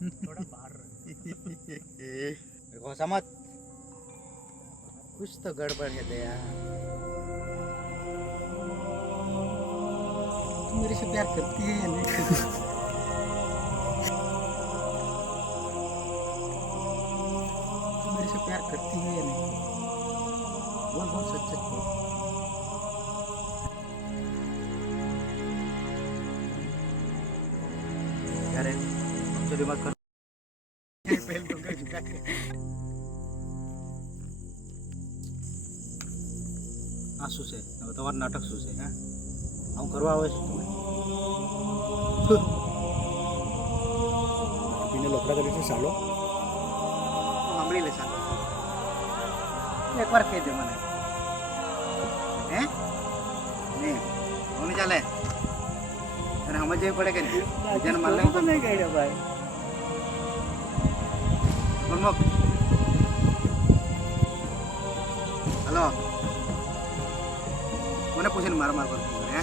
थोड़ा बाहर देखो समझ, कुछ तो गड़बड़ है दया। तुम मेरे से प्यार करती है या नहीं करती? तुम मेरे से प्यार करती है या नहीं? बोल बोल, सच सच बोल। यार चलो मत कर। पहल तो कर चुका है। આ શું છે? હવે તમારું નાટક શું છે? હા, આવું કરવા આવે છે તમે? પીને લફડા કરી છે સાલો. સાંભળી લે સાલો, એકવાર કહી દે મને. હે નહીં હું ચાલે તને સમજવી પડે કે નહીં? જેને મારલે તો નહીં કહી ભાઈ. બોલ હલો, મને પૂછીને મારા માર પર ફોન હે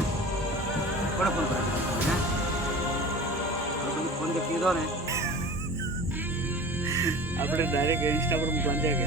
કોને ફોન કરે હે? ફોન જે કીધો ને આપણે ડાયરેક્ટ ઇન્સ્ટા પર મૂકવા જાય કે